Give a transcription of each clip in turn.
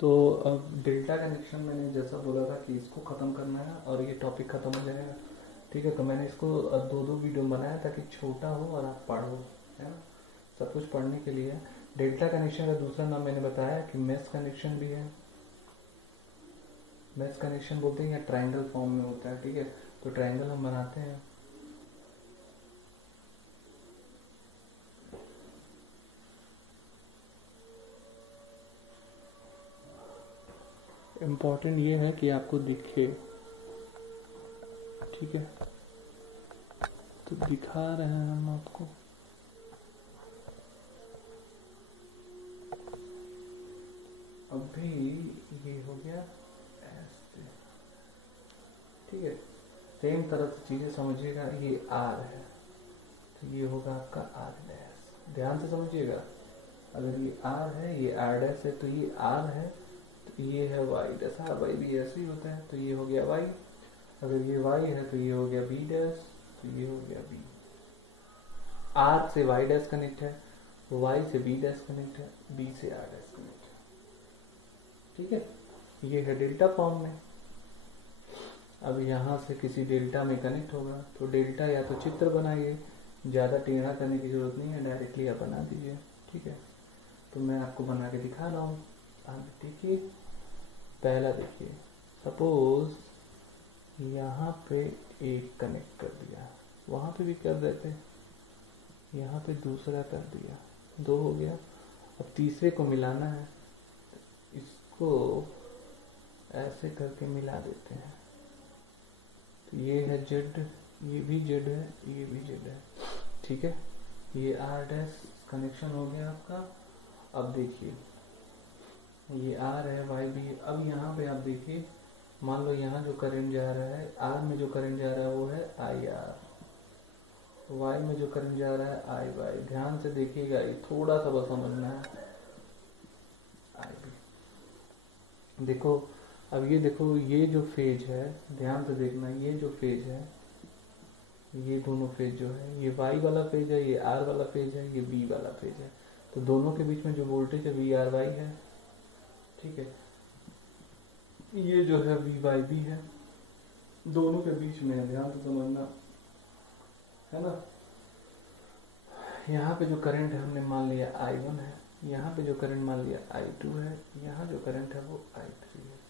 तो अब delta connection मैंने जैसा बोला था कि इसको ख़त्म करना है और ये टॉपिक ख़त्म हो जाएगा। ठीक है, तो मैंने इसको दो दो वीडियो बनाया ताकि छोटा हो और आप पढ़ो, है ना। सब कुछ पढ़ने के लिए। डेल्टा कनेक्शन का दूसरा नाम मैंने बताया कि मेश कनेक्शन भी है। मेश कनेक्शन बोलते हैं या ट्रायंगल फॉर्म में होता है। ठीक है, तो ट्रायंगल हम बनाते हैं। इम्पोर्टेंट ये है कि आपको दिखे। ठीक है, तो दिखा रहे हैं हम आपको। अभी ये हो गया ऐसे। ठीक है, सेम तरह से चीजें समझिएगा। ये आर है तो ये होगा आपका आर डैश। ध्यान से समझिएगा, अगर ये आर है, ये आर डैश है, तो ये आर है, तो ये है वाई डैश। आर वाई भी ऐसे ही होता है, तो ये हो गया वाई। अगर ये वाई है तो ये हो गया बी डैश, तो ये हो गया बी। आर से वाई डैश कनेक्ट है, वाई से बी डैश कनेक्ट है, बी से आर डैश कनेक्ट है। ठीक है, ये है डेल्टा फॉर्म में। अब यहां से किसी डेल्टा में कनेक्ट होगा तो डेल्टा या तो चित्र बनाइए, ज्यादा टेढ़ा करने की जरूरत नहीं है, डायरेक्टली आप बना दीजिए। ठीक है, तो मैं आपको बना के दिखा रहा हूँ। आप देखिए, पहला देखिए, सपोज यहाँ पे एक कनेक्ट कर दिया, वहां पे भी कर देते, यहाँ पे दूसरा कर दिया, दो हो गया। अब तीसरे को मिलाना है, इसको ऐसे करके मिला देते हैं, तो ये है जेड, ये भी जेड है, ये भी जेड है। ठीक है, ये आर डैश कनेक्शन हो गया आपका। अब देखिए, ये आर है, वाई भी है। अब यहाँ पे आप देखिए, मान लो यहाँ जो करंट जा रहा है, आर में जो करंट जा रहा है वो है आई आर, वाई में जो करंट जा रहा है आई वाई। ध्यान से देखिएगा, ये थोड़ा सा बस समझना है। आई भी देखो, अब ये देखो, ये जो फेज है, ध्यान से देखना, ये जो फेज है, ये दोनों फेज जो है, ये वाई वाला फेज है, ये आर वाला फेज है, ये बी वाला फेज है। तो दोनों के बीच में जो वोल्टेज है वी आर वाई है। ठीक है, ये जो है वी वाई बी है, दोनों के बीच में है, ध्यान से समझना, है ना। यहाँ पे जो करंट है हमने मान लिया I1 है, यहाँ पे जो करंट मान लिया I2 है, यहाँ जो करंट है वो I3 है।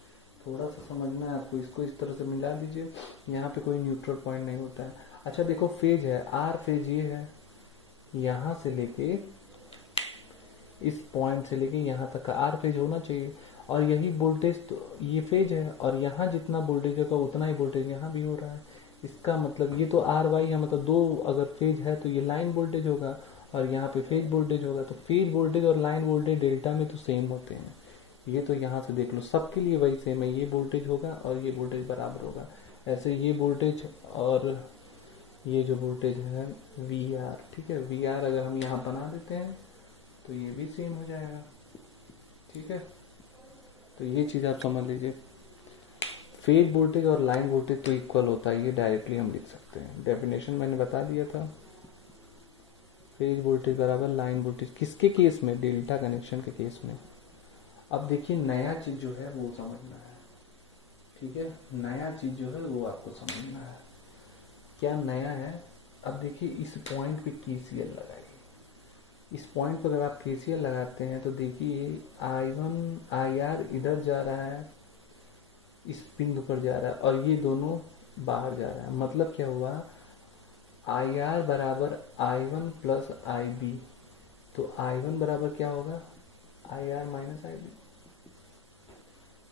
थोड़ा सा समझना है आपको, इसको इस तरह से मिला दीजिए। यहाँ पे कोई न्यूट्रल पॉइंट नहीं होता है। अच्छा देखो, फेज है, आर फेज ये है, यहाँ से लेके इस पॉइंट से लेके यहाँ तक का आर फेज होना चाहिए, और यही वोल्टेज तो ये फेज है, और यहाँ जितना वोल्टेज होगा उतना ही वोल्टेज यहाँ भी हो रहा है। इसका मतलब ये तो आर वाई है, मतलब दो अगर फेज है तो ये लाइन वोल्टेज होगा, और यहाँ पे फेज वोल्टेज होगा। तो फेज वोल्टेज और लाइन वोल्टेज डेल्टा में तो सेम होते हैं। ये तो यहाँ से देख लो, सबके लिए वही सेम है, ये वोल्टेज होगा और ये वोल्टेज बराबर होगा। ऐसे ये वोल्टेज और ये जो वोल्टेज है वी आर, ठीक है, वी आर अगर हम यहाँ बना देते हैं तो ये भी सेम हो जाएगा। ठीक है, तो ये चीज आप समझ लीजिए, फेज वोल्टेज और लाइन वोल्टेज तो इक्वल होता है, ये डायरेक्टली हम लिख सकते हैं। डेफिनेशन मैंने बता दिया था, फेज वोल्टेज बराबर लाइन वोल्टेज। किसके केस में? डेल्टा कनेक्शन के केस में। अब देखिए, नया चीज जो है वो समझना है। ठीक है, नया चीज जो है वो आपको समझना है। क्या नया है? अब देखिए, इस पॉइंट पे केसीएल लगाइए। इस पॉइंट पर अगर आप केसीएल लगाते हैं तो देखिए, I1 IR इधर जा रहा है, इस बिंदु पर जा रहा है, और ये दोनों बाहर जा रहा है। मतलब क्या हुआ, IR बराबर I1 प्लस IB, तो I1 बराबर क्या होगा, IR माइनस IB।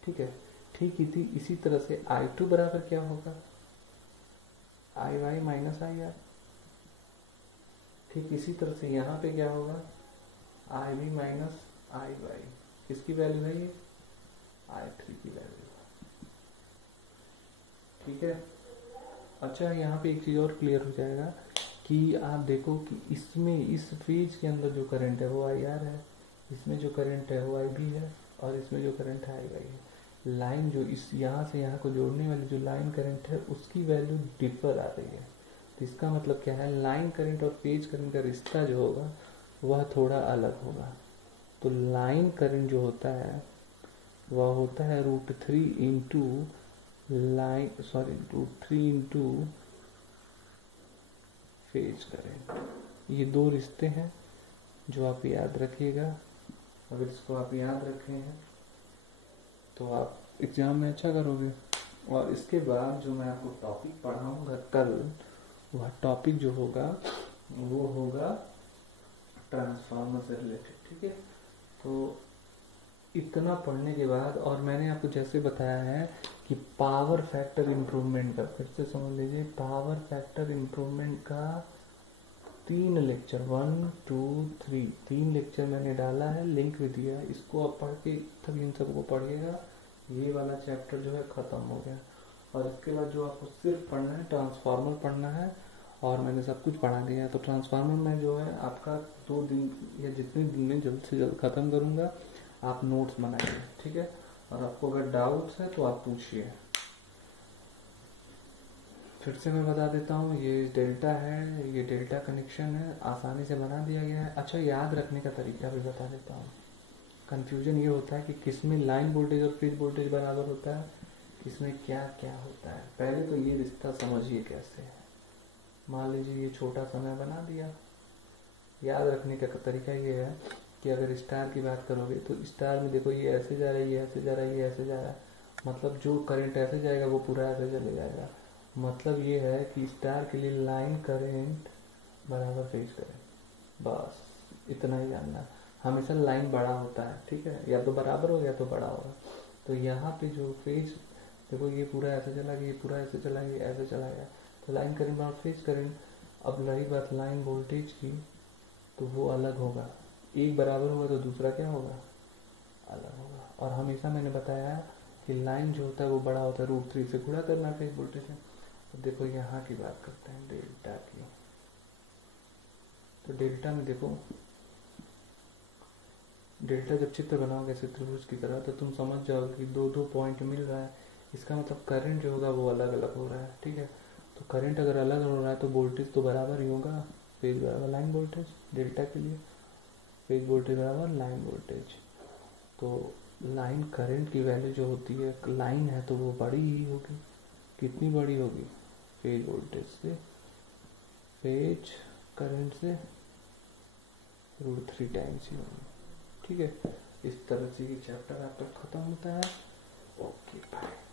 ठीक है, ठीक इसी तरह से I2 बराबर क्या होगा, IY माइनस IR। ठीक इसी तरह से यहाँ पे क्या होगा, IB माइनस IY। किसकी वैल्यू है ये, I3 की वैल्यू। ठीक है, अच्छा यहाँ पे एक चीज और क्लियर हो जाएगा कि आप देखो कि इसमें, इस फेज के अंदर जो करंट है वो IR है, इसमें जो करंट है वो IB है, और इसमें जो करंट है IY है। लाइन जो इस यहाँ से यहाँ को जोड़ने वाली जो लाइन करंट है उसकी वैल्यू डिफर आ रही है। तो इसका मतलब क्या है, लाइन करंट और फेज करंट का रिश्ता जो होगा वह थोड़ा अलग होगा। तो लाइन करंट जो होता है वह होता है √3 इंटू √3 इंटू फेज करेंट। ये दो रिश्ते हैं जो आप याद रखिएगा। अगर इसको आप याद रखे हैं तो आप एग्जाम में अच्छा करोगे। और इसके बाद जो मैं आपको टॉपिक पढ़ाऊंगा कल, वह टॉपिक जो होगा वो होगा ट्रांसफार्मर से रिलेटेड, ठीक है। तो इतना पढ़ने के बाद, और मैंने आपको जैसे बताया है कि पावर फैक्टर इम्प्रूवमेंट का, फिर से समझ लीजिए, पावर फैक्टर इम्प्रूवमेंट का 3 लेक्चर 1 2 3 3 लेक्चर मैंने डाला है, लिंक भी दिया है। इसको आप पढ़ के तब इन सबको पढ़िएगा। ये वाला चैप्टर जो है खत्म हो गया। और इसके बाद जो आपको सिर्फ पढ़ना है ट्रांसफार्मर पढ़ना है, और मैंने सब कुछ पढ़ा दिया है। तो ट्रांसफार्मर में जो है आपका 2 दिन या जितने दिन में जल्द से जल्द खत्म करूँगा। आप नोट्स बनाइए, ठीक है। और आपको अगर डाउट्स है तो आप पूछिए। फिर से मैं बता देता हूँ, ये डेल्टा है, ये डेल्टा कनेक्शन है, आसानी से बना दिया गया है। अच्छा, याद रखने का तरीका भी बता देता हूँ। कंफ्यूजन ये होता है कि किसमें लाइन वोल्टेज और फेज वोल्टेज बराबर होता है, किसमें क्या क्या होता है। पहले तो ये रिश्ता समझिए कैसे है। मान लीजिए ये छोटा सा मैं बना दिया। याद रखने का तरीका ये है कि अगर स्टार की बात करोगे तो स्टार में देखो, ये ऐसे जा रहा है, ये ऐसे जा रहा है, ये ऐसे जा रहा है। मतलब जो करंट ऐसे जाएगा वो पूरा ऐसे चले जाएगा। मतलब ये है कि स्टार के लिए लाइन करंट बराबर फेज करंट, बस इतना ही जानना है। हमेशा लाइन बड़ा होता है, ठीक है, या तो बराबर हो या तो बड़ा होगा। तो यहाँ पे जो फेज देखो, ये पूरा ऐसे चला गया, ये पूरा ऐसे चला गया, ऐसे चला गया, तो लाइन करंट बराबर फेज करंट। अब रही बात लाइन वोल्टेज की, तो वो अलग होगा। एक बराबर होगा तो दूसरा क्या होगा, अलग होगा। और हमेशा मैंने बताया कि लाइन जो होता है वो बड़ा होता है, √3 से गुणा करना फेज वोल्टेज है। तो देखो यहाँ की बात करते हैं डेल्टा की। तो डेल्टा में देखो, डेल्टा जब चित्र बनाओगे ऐसे त्रिभुज की तरह, तो तुम समझ जाओगे कि 2 पॉइंट मिल रहा है। इसका मतलब करंट जो होगा वो अलग अलग हो रहा है, ठीक है। तो करंट अगर अलग हो रहा है तो वोल्टेज तो बराबर ही होगा, फेज बराबर लाइन वोल्टेज। डेल्टा के लिए फेज वोल्टेज बराबर लाइन वोल्टेज। तो लाइन करंट की वैल्यू जो होती है, लाइन है तो वो बड़ी ही होगी। कितनी बड़ी होगी, फेज वोल्टेज से, फेज करंट से √3 टाइम्स ही होगी, ठीक है। इस तरह से ये चैप्टर आपका खत्म होता है। Okay bye.